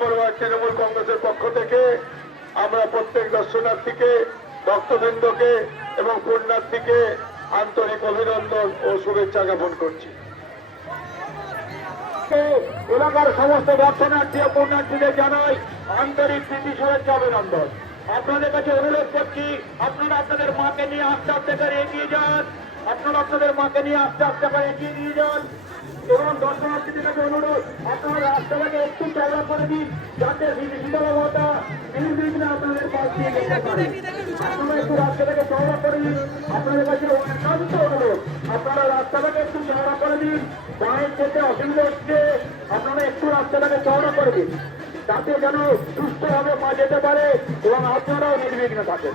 নম্বর word Trinamool কংগ্রেসের পক্ষ থেকে আমরা প্রত্যেক দর্শনার্থীকে, ভক্তবৃন্দকে এবং পুণ্যার্থীকে আন্তরিক অভিনন্দন ও শুভেচ্ছা জ্ঞাপন করছি। এলাকার সমস্ত দর্শনার্থী ও পুণ্যার্থীদের জানাই আন্তরিক প্রীতি শুভেচ্ছা অভিনন্দন। আপনাদের কাছে অনুরোধ করছি, আপনারা আপনাদের মাকে নিয়ে আস্তে আস্তে করে এগিয়ে যান। আপনারা আপনাদের মাকে নিয়ে আস্তে আস্তে করে এগিয়ে নিয়ে যান এবং দর্শনার্থীদের কাছে অনুরোধ, আপনারা রাস্তাটাকে একটু চওড়া করে দিন যাতে শীতলতা নির্বিঘ্নে আপনাদের পাশ দিয়ে যেতে পারে। আপনারা একটু রাস্তাটাকে চওড়া করে দিন, আপনাদের কাছে একান্ত অনুরোধ, আপনারা রাস্তাটাকে একটু চওড়া করে দিন। গায়ের যেতে অসুবিধা হচ্ছে, আপনারা একটু রাস্তাটাকে চওড়া করে দিন যাতে যেন সুস্থভাবে পা যেতে পারে এবং আপনারাও নির্বিঘ্নে থাকেন।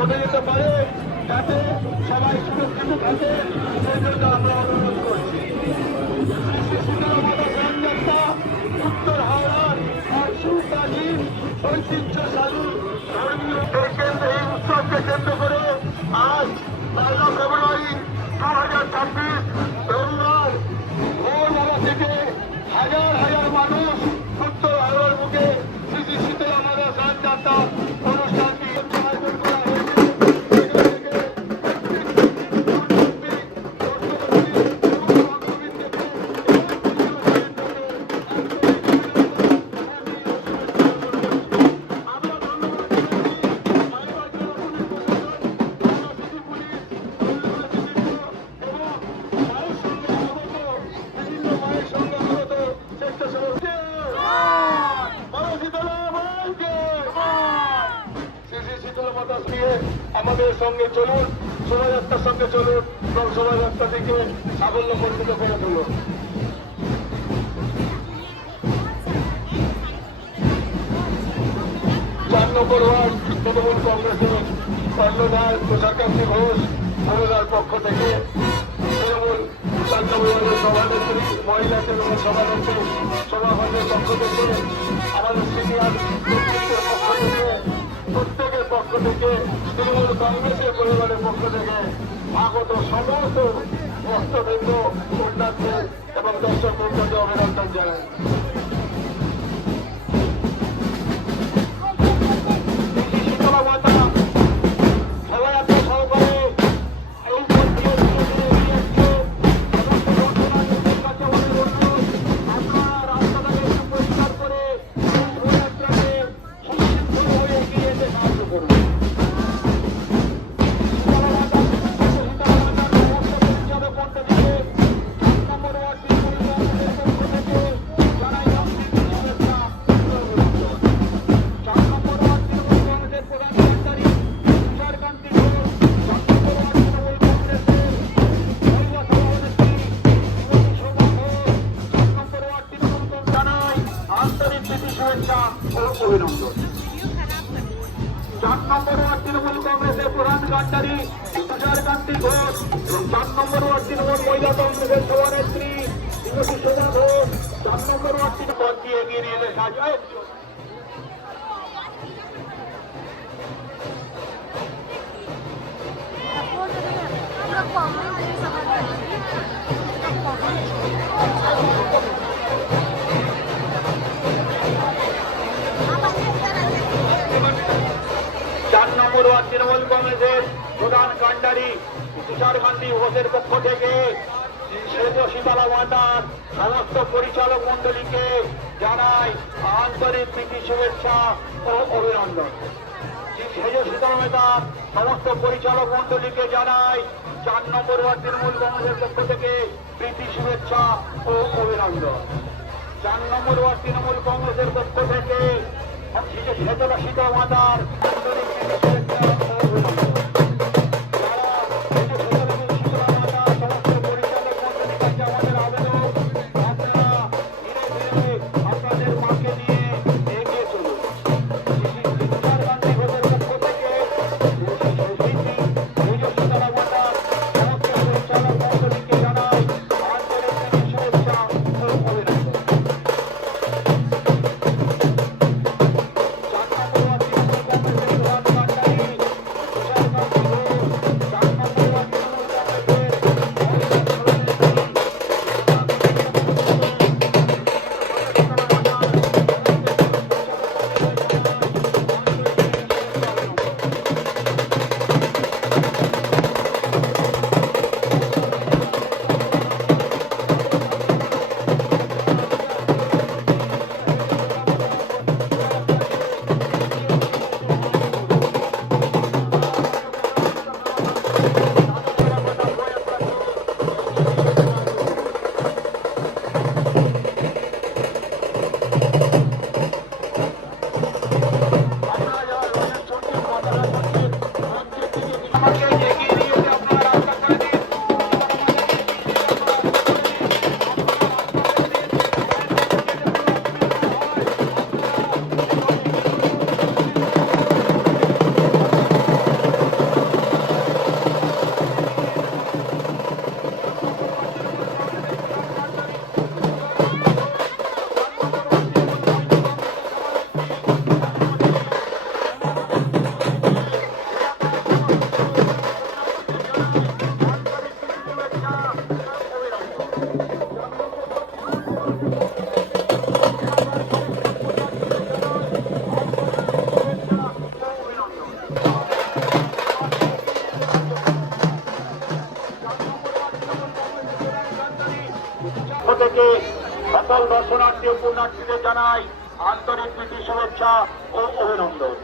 ঘটে যেতে পারে যাতে সবাই সুরক্ষিত থাকে, সেই জন্য আমরা অনুরোধ করছি। উত্তর হাওড়ার এক সুপ্রাচীন ঐতিহ্যশালী ধর্মীয় এই উৎসবকে কেন্দ্র করে আজ ১ ফেব্রুয়ারি ২০২৬ রবিবার ভোরবেলা থেকে হাজার হাজার মানুষ উত্তর হাওড়ার বুকে শ্রী শ্রী শীতলা মাতা স্নান যাত্রা অনুষ্ঠানটি আয়োজন করা হয়েছে। আমাদের সঙ্গে চলুন, শোভাযাত্রার সঙ্গে চলুন এবং শোভাযাত্রা থেকে সাফল্য মণ্ডিত করে তুলুন। ৪ নম্বর ওয়ার্ড তৃণমূল কংগ্রেসের কর্ণধার তুষারকান্তি ঘোষ মহিলার পক্ষ থেকে, তৃণমূল ৪ নম্বর ওয়ার্ডের সভানেত্রী, মহিলা তৃণমূল সভানেত্রী সভাপতির পক্ষ থেকে, আমাদের সিনিয়র নেতৃত্বের পক্ষ থেকে, প্রত্যেকের পক্ষ থেকে, তৃণমূল কংগ্রেসের পরিবারের পক্ষ থেকে আগত সমস্ত ভক্তবৃন্দ, পুণ্যার্থী এবং দর্শক বৃন্দকে অভিনন্দন জানাই। শীতলা মাতা শোভাযাত্রা সহকারে এই মন্দির কাছে আমাদের অনুরোধ, আপনারা রাস্তাটাকে একটু পরিষ্কার করে শোভাযাত্রাকে সুশৃঙ্খলভাবে এগিয়ে যেতে সাহায্য করুন। অভিনন্দন। ৪ নম্বর ওয়ার্ড তৃণমূল কংগ্রেসের প্রধান কাণ্ডারি তুষারকান্তি ঘোষ এবং ৪ নম্বর ওয়ার্ড তৃণমূল মহিলা কংগ্রেসের সভানেত্রী শ্রীমতী শোভা ঘোষ ৪ নম্বর ওয়ার্ড তিনি পদ দিয়ে এগিয়ে নিয়ে এলে সাজায়। তৃণমূল কংগ্রেসের প্রধান কাণ্ডারি তুষারকান্তি ঘোষের পক্ষ থেকে শীতলা মাতার সমস্ত পরিচালক মন্ডলীকে জানাই আন্তরিক প্রীতি শুভেচ্ছা ও অভিনন্দন। শীতলা মাতার সমস্ত পরিচালক মন্ডলীকে জানাই ৪ নম্বর ওয়ার্ড তৃণমূল কংগ্রেসের পক্ষ থেকে প্রীতি শুভেচ্ছা ও অভিনন্দন। ৪ নম্বর ওয়ার্ড তৃণমূল কংগ্রেসের পক্ষ থেকে শীতলা মাতার আন্তরিক প্রীতি শুভেচ্ছা ও অভিনন্দন। দর্শনার্থী ও পুণ্যার্থীদের জানাই আন্তরিক প্রীতি শুভেচ্ছা ও অভিনন্দন।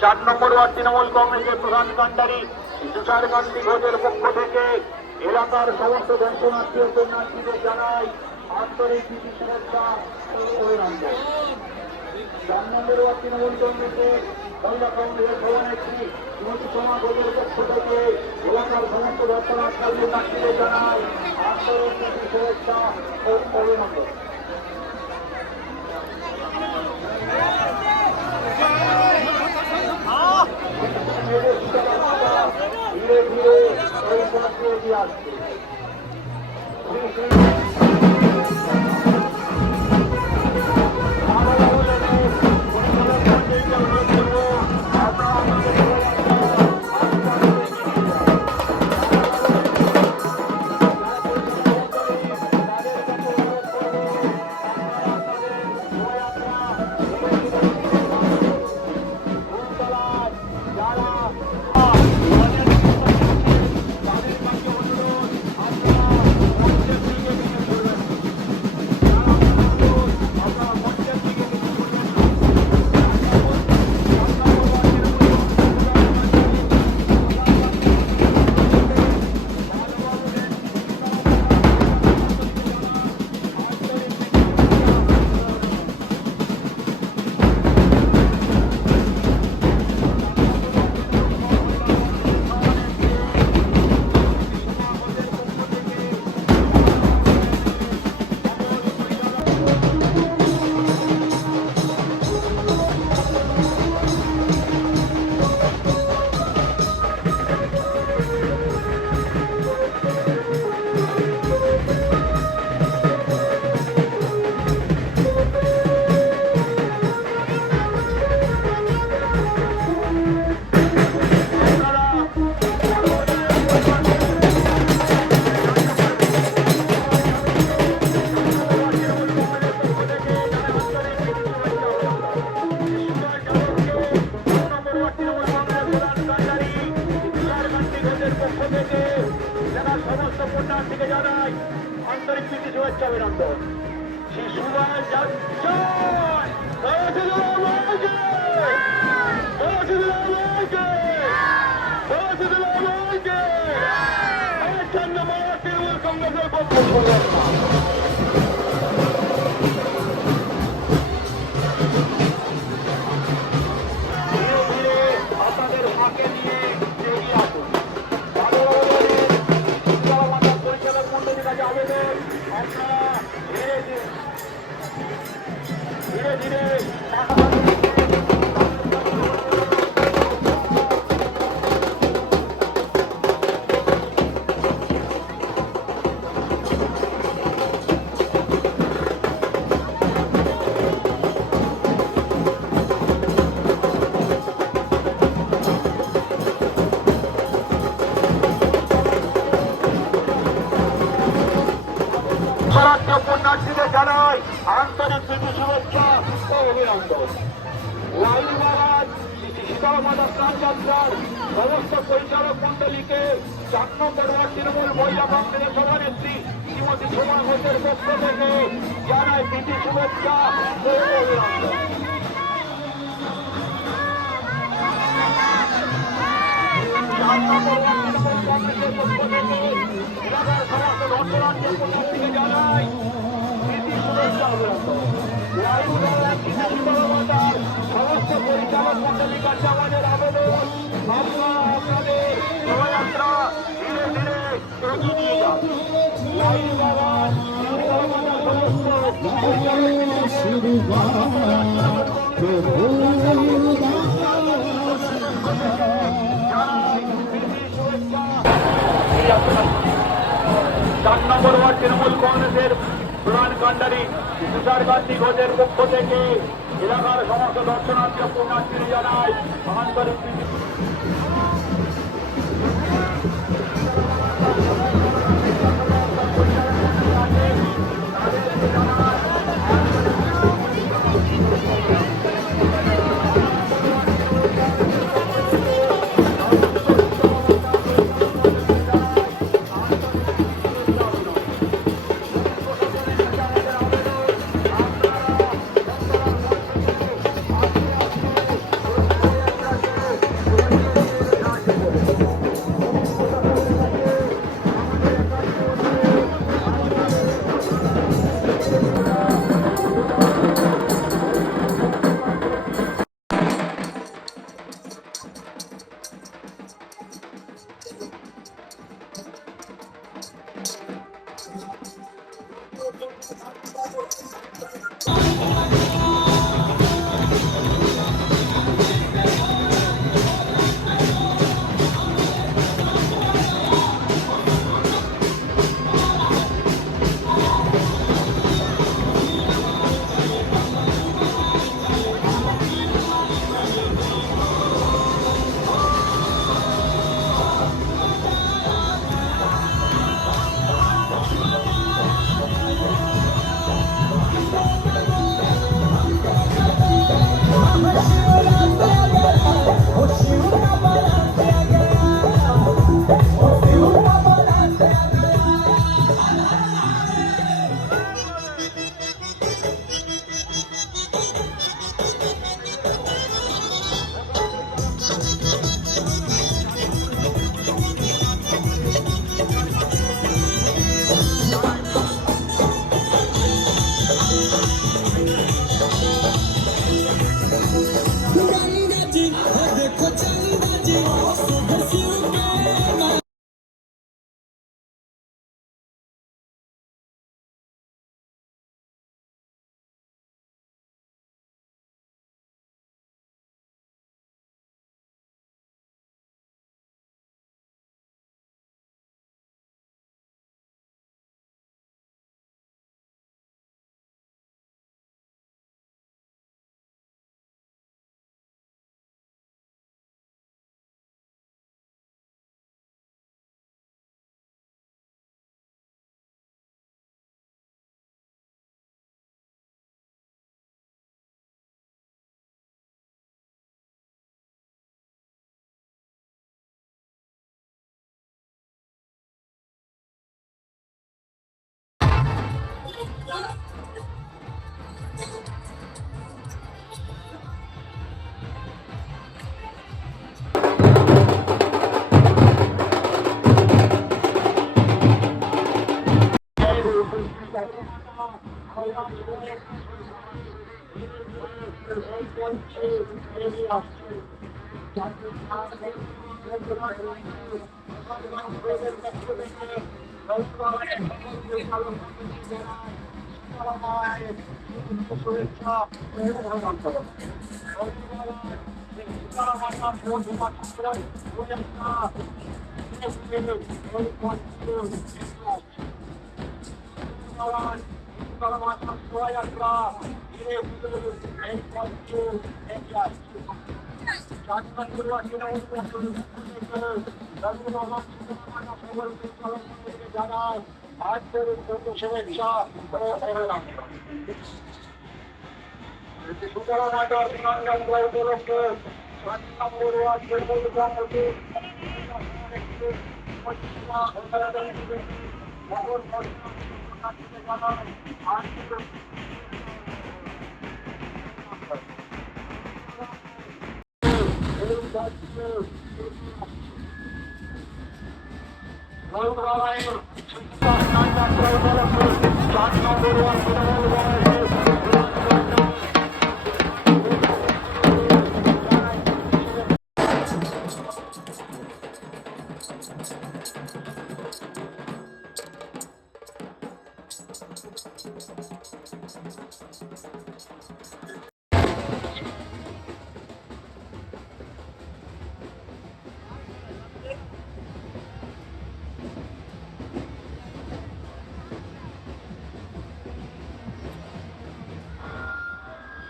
4 নম্বর ওয়ার্ড তৃণমূল কংগ্রেসের প্রধান কাণ্ডারি তুষারকান্তি ঘোষের পক্ষ থেকে এলাকার সমস্ত দর্শনার্থী ও পুণ্যার্থীদের জানাই আন্তরিক প্রীতি শুভেচ্ছা ও অভিনন্দন। 4 নম্বর ওয়ার্ড তৃণমূল কংগ্রেসের মহিলা কংগ্রেসের সভানেত্রী শ্রীমতী সোমা ঘোষের পক্ষ থেকে এলাকার সমস্ত দর্শনার্থী ও পুণ্যার্থীদের জানাই আন্তরিক প্রীতি শুভেচ্ছা ও অভিনন্দন। ধীরে ধীরে এই পথে এগিয়ে আসছে। পুণ্যার্থীদের জানাই আন্তরিক প্রীতি শুভেচ্ছা ও অভিনন্দন। লাইনবাগান শীতলমাতা প্রাণযাত্রার সমস্ত পরিচালক মন্ডলীকে 4 নম্বর ওয়ার্ড তৃণমূল মহিলা কংগ্রেসের সভানেত্রী শ্রীমতী সোমা ঘোষের পক্ষ থেকে জানাই প্রীতি শুভেচ্ছা ও অভিনন্দন। কংগ্রেসের পক্ষ থেকে এলাকার সমস্ত দর্শনার্থী পুণ্যার্থীকে জানাই প্রীতি শুভেচ্ছা অভিনন্দন। সমস্ত পরিচালক মন্ডলীর কাছে আমাদের আবেদন, আপনারা আপনাদের শোভাযাত্রা ধীরে ধীরে এগিয়ে নিয়ে যান। লাইনবাগান সমস্ত চার নম্বর ওয়ার্ড তৃণমূল কংগ্রেসের প্রধান কাণ্ডারি তুষারকান্তি ঘোষের পক্ষ থেকে এলাকার সমস্ত দর্শনার্থী ও পুণ্যার্থীদের জানায় আন্তরিক শুভেচ্ছা সুতরাং উপলক্ষে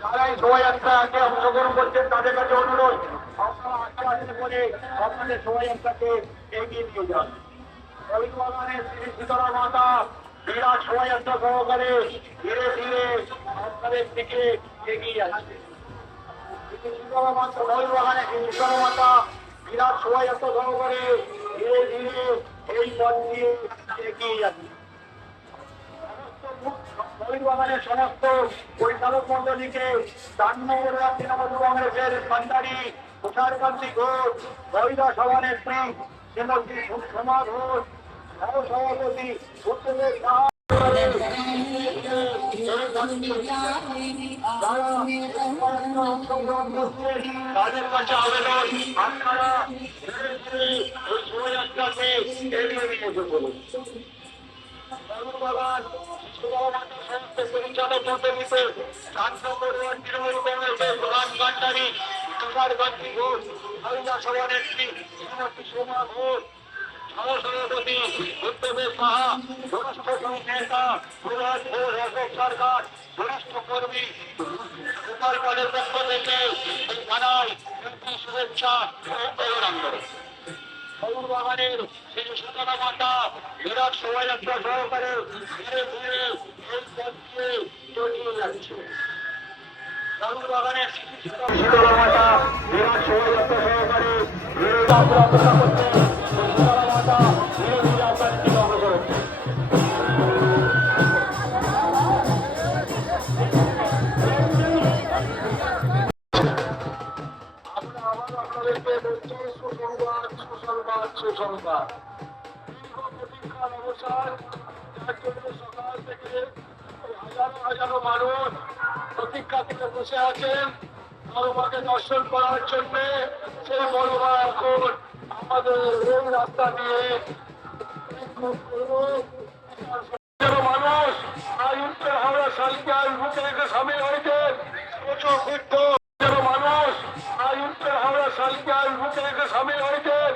যারা এই শোভাযাত্রাকে অংশগ্রহণ করছেন তাদের কাছে অনুরোধ আপনারা আশীর্বাদ করে আপনাদের শোভাযাত্রাকে এগিয়ে নিয়ে যান। হরিবাগানের শ্রী সীতারা মাতা বিরাট শোভাযাত্রা সহকারে ধীরে ধীরে আপনাদের দিকে এগিয়ে যাচ্ছে। হরিবাগানের শ্রী সীতারা মাতা বিরাট শোভাযাত্রা সহকারে ধীরে ধীরে এই পথ দিয়ে এগিয়ে যাচ্ছে। হরিবাগানের সমস্ত পরিচালক মন্ডলীকে 4 নম্বর ওয়ার্ড তৃণমূল কংগ্রেসের ভান্ডারী তুষারকান্তি ঘোষ, মহিলা সভানেত্রী শ্রীমতী সোমা ঘোষ, সহসভাপতি উত্তমেশ সাহা, তাদের কাছে আবেদন আপনারা এই শোভাযাত্রাকে এগিয়ে নিয়ে চলুন। সমস্ত পরিচালক মন্ডলীতে 4 নম্বর ওয়ার্ড তৃণমূল কংগ্রেসের প্রধান ভান্ডারী তুষারকান্তি ঘোষ, মহিলা সভানেত্রী শ্রীমতী সোমা ঘোষ, সহসভাপতি উত্তমেশ সাহা, বরিষ্ঠ নেতা প্রভাত ঘোষ, অশোক সরকার, বরিষ্ঠ কর্মী গোপালপালের পক্ষ থেকে জানাই শুভেচ্ছা ও অভিনন্দন। হরিবাগানের শ্রী সীতারা মাতা বিরাট শোভাযাত্রা সহকারে ধীরে ধীরে এই পথ দিয়ে এগিয়ে যাচ্ছে। হরিবাগানের সীতারা মাতা বিরাট শোভাযাত্রা সহকারে ধীরে যাত্রা অপেক্ষা করছেন। সীতারা মাতা ধীরে ধীরে আপনার দিকে অগ্রসর হচ্ছে। সুসংবাদ প্রতীক্ষার অবসান, যার জন্য সকাল থেকে হাজারো হাজারো মানুষ প্রতীক্ষা থেকে বসে আছেন বড় মাকে দর্শন করার জন্য। সেই বড় মা এখন আমাদের এই রাস্তা দিয়ে মানুষ আয়ুক্তের হাওড়া শালিকায় বুকে রেখে সামিল হয়েছেন। প্রচুর ক্ষুব্ধ মানুষ আয়ুক্তের হাওড়া শালিকায় বুকে রেখে সামিল হয়েছেন।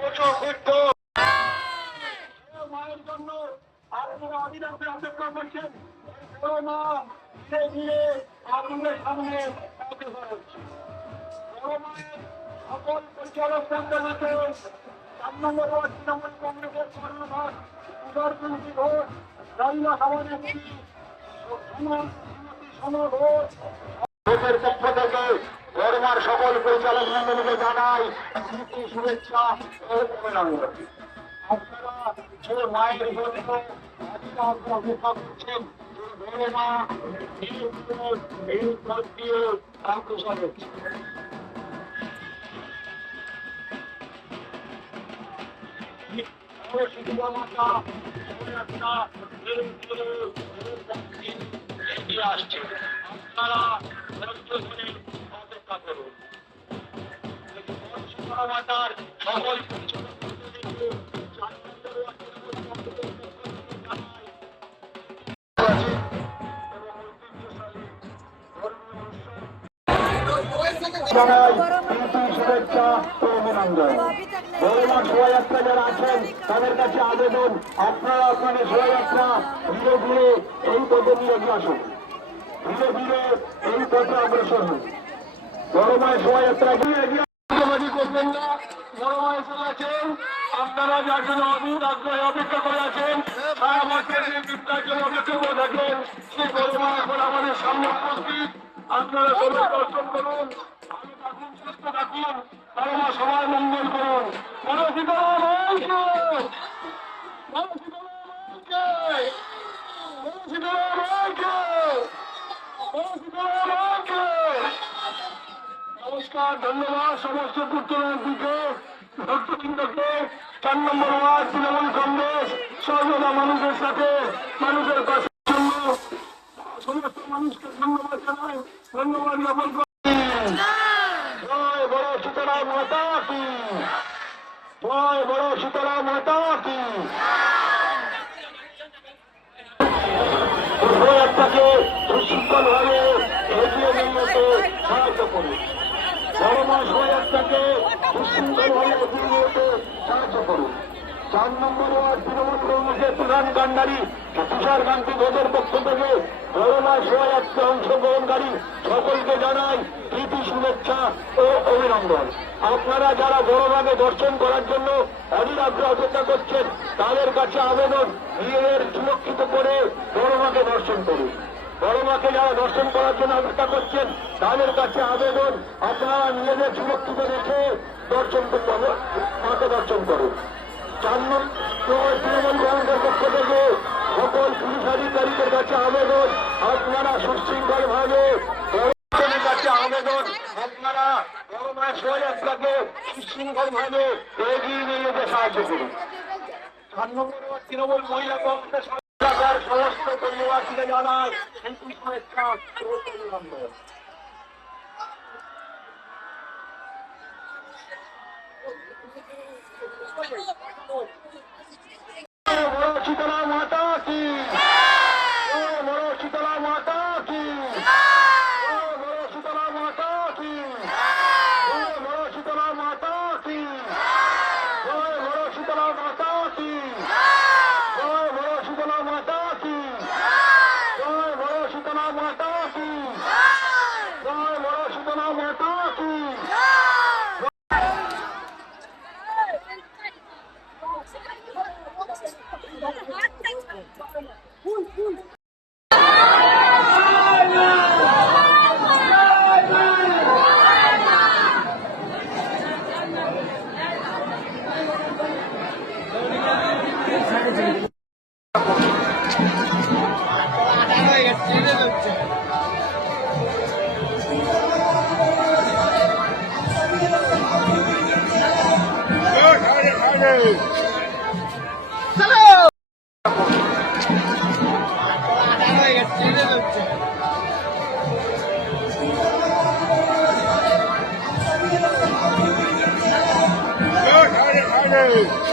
প্রচুর ক্ষুব্ধ মায়ের জন্য আপনারা অবিরামে অপেক্ষা করছেন। বড় মা ধীরে ধীরে আপনাদের সামনে অগ্রসর হচ্ছে। বড় মায়ের সকল পরিচালক মন্ডলীকে 4 নম্বর ওয়ার্ড তৃণমূল কংগ্রেসের কর্মভার তুষারকান্তি ঘোষ, মহিলা সভানেত্রী সোমা ঘোষ ঘোষের পক্ষ থেকে বড়মার সকল পরিচালক মন্ডলীকে জানাই শুভেচ্ছা ও অভিনন্দন। আপনারা যে মায়ের জন্য অপেক্ষা করছেন, বড় মা এই পথ দিয়ে অগ্রসর হচ্ছে। সীতারা মাতা চলে আসছে। আপনারা ধৈর্য ধরে অপেক্ষা করুন। মাতার সকল শুভেচ্ছা ও অভিনন্দন। বড়মাঠ শোভাযাত্রা যারা আছেন তাদের কাছে আবেদন, আপনারা আপনাদের শোভাযাত্রা ধীরে ধীরে এই পথে নিয়ে এগিয়ে আসুন, ধীরে ধীরে এই পথে অগ্রসর হন। বড়মাঠ শোভাযাত্রা এগিয়ে করবেন না। বড়মাঠ আছেন আপনারা যার জন্য অদ্ভুত আগ্রহে অপেক্ষা করে আছেন, সারা বছর বিদ্যার জন্য অপেক্ষা করে থাকেন, সেই বড়মাঠ এখন আমাদের সামনে উপস্থিত। আপনারা সবাই দর্শন করুন, ভালো থাকুন, সুস্থ থাকুন, বড়মা সবার মঙ্গল করুন। বড় নমস্কার, ধন্যবাদ সমস্ত পুত্রকে ভক্তবৃন্দকে। 4 নম্বর ওয়ার্ড তৃণমূল কংগ্রেস সর্বদা মানুষের সাথে, মানুষের পাশের জন্য সমস্ত মানুষকে ধন্যবাদ জানাই, ধন্যবাদ জ্ঞাপন করি। জয় বড় সীতারাম মাতা কি, জয় বড় সীতারাম মাতা কি। শোভাযাত্রাকে সুশৃঙ্খল ভাবে এগিয়ে নিয়ে যেতে সাহায্য করুন। বড়মা শোভাযাত্রাকে সুশৃঙ্খল ভাবে এগিয়ে নিয়ে যেতে সাহায্য করুন। 4 নম্বর ওয়ার্ড তৃণমূল কংগ্রেসের প্রধান কাণ্ডারি তুষার কান্তি ঘোষের পক্ষ থেকে বড়মা শোভাযাত্রা অংশগ্রহণকারী সকলকে জানাই প্রীতি শুভেচ্ছা ও অভিনন্দন। আপনারা যারা বড়মাকে দর্শন করার জন্য অধীর আগ্রহ অপেক্ষা করছেন, তাদের কাছে আবেদন, নিজেদের সুরক্ষিত করে বড়মাকে দর্শন করুন। বড়মাকে যারা দর্শন করার জন্য অপেক্ষা করছেন, তাদের কাছে আবেদন, আপনারা নিজেদের সুরক্ষিত রেখে দর্শন মাকে দর্শন করুন। 4 নম্বর তৃণমূল কংগ্রেসের পক্ষ থেকে সকল পুলিশ আধিকারিকের কাছে আবেদন, আপনারা সুশৃঙ্খল ভাবে কাছে আবেদন, আপনারা বড়মার শোভাযাত্রাকে সুশৃঙ্খল ভাবে এগিয়ে নিয়ে যেতে সাহায্য করুন। 4 নম্বর তৃণমূল মহিলা কংগ্রেস সমস্ত পরিবারকে জানাই শুভেচ্ছা ও অভিনন্দন। বড় শীতলা মাতা কি, বড় শীতলা মাতা কি, বড় শীতলা মাতা কি, বড় শীতলা মাতা কি, বড় শীতলা মাতা কি, বড় শীতলা মাতা কি, বড় শীতলা মাতা কি, বড় শীতলা মাতা কি। Hey!